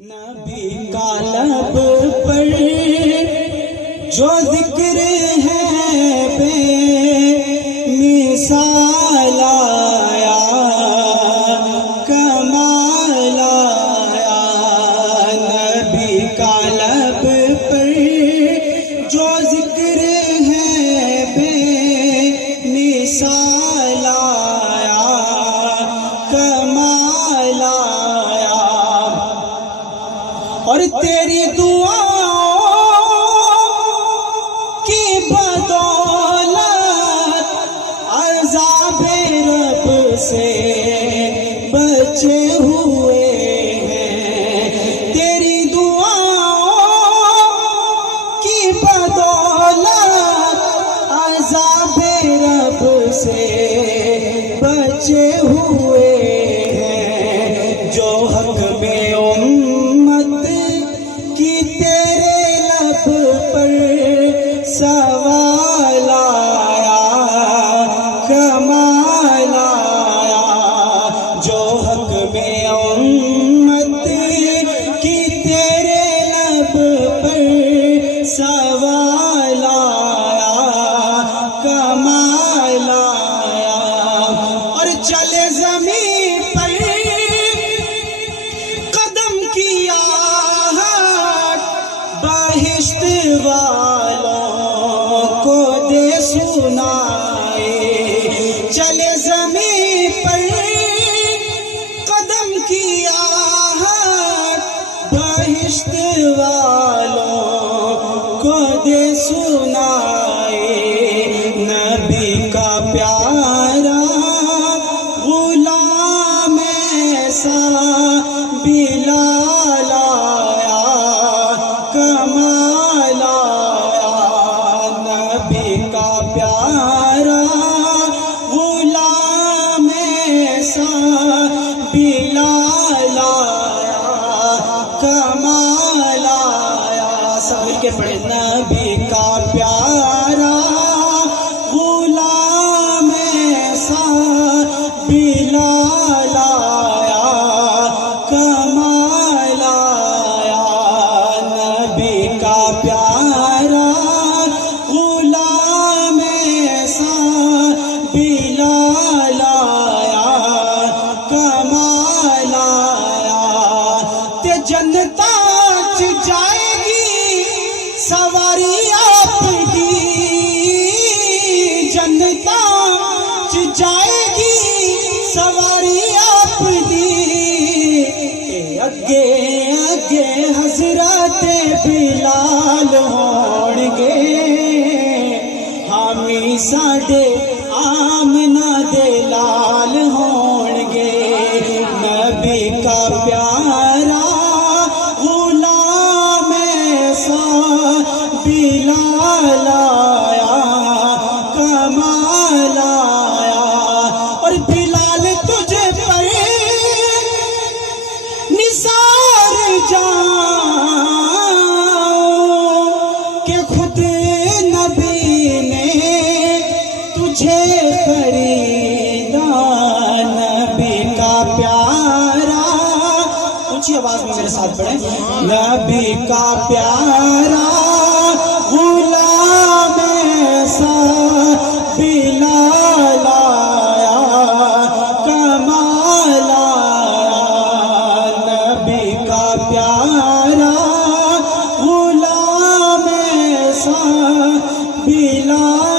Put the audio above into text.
نبی کا لب پر جو ذکر ہے بے مثال آیا، کمال آیا۔ نبی کا لب پر جو ذکر ہے بے مثال آیا، کمال آیا۔ اور تیری دعاؤں کی بدولت عذاب رب سے بچے ہوئے ہیں۔ تیری دعاؤں کی بدولت عذاب رب سے بچے ہوئے ہیں۔ جو حق میں سوال آیا، کمال آیا۔ جو حق میں امت کی تیرے لب پر سوال آیا، کمال آیا۔ اور چلے زمین پر قدم کیا بہشت والوں کو دے سنائے۔ چلے زمین پر قدم کیا بہشت والوں کو دے سنائے۔ نبی کا پیارا غلام ایسا بلال آیا، کمال آیا۔ نبی کا پیارا غلام ایسا بلال آیا، کمال آیا۔ سب مل کے پڑھیں۔ نبی کا پیارا غلام ایسا بلال آیا، کمال آیا۔ نبی کا پیارا غلام ایسا بلال آیا، کمال آیا۔ تے جنتا چ جائے گی سواری آپ کی، جنتا چ جائے گی سواری آپ دی۔ اگے اگے حضرت بلال ہون گے، حامی ساڈے آمنہ دے لال ہون گے۔ نبی کا پیارا غلام ایسا بلال آیا، کمال آیا۔ اور بلال تجھ پر نثار جاؤں کہ خود نبی نے تجھے خریدا۔ نبی کا پیارا، اونچی آواز میں میرے ساتھ پڑھیں۔ نبی کا پیارا غلام ایسا بلال آیا، کمال آیا۔ نبی کا پیارا غلام ایسا بلال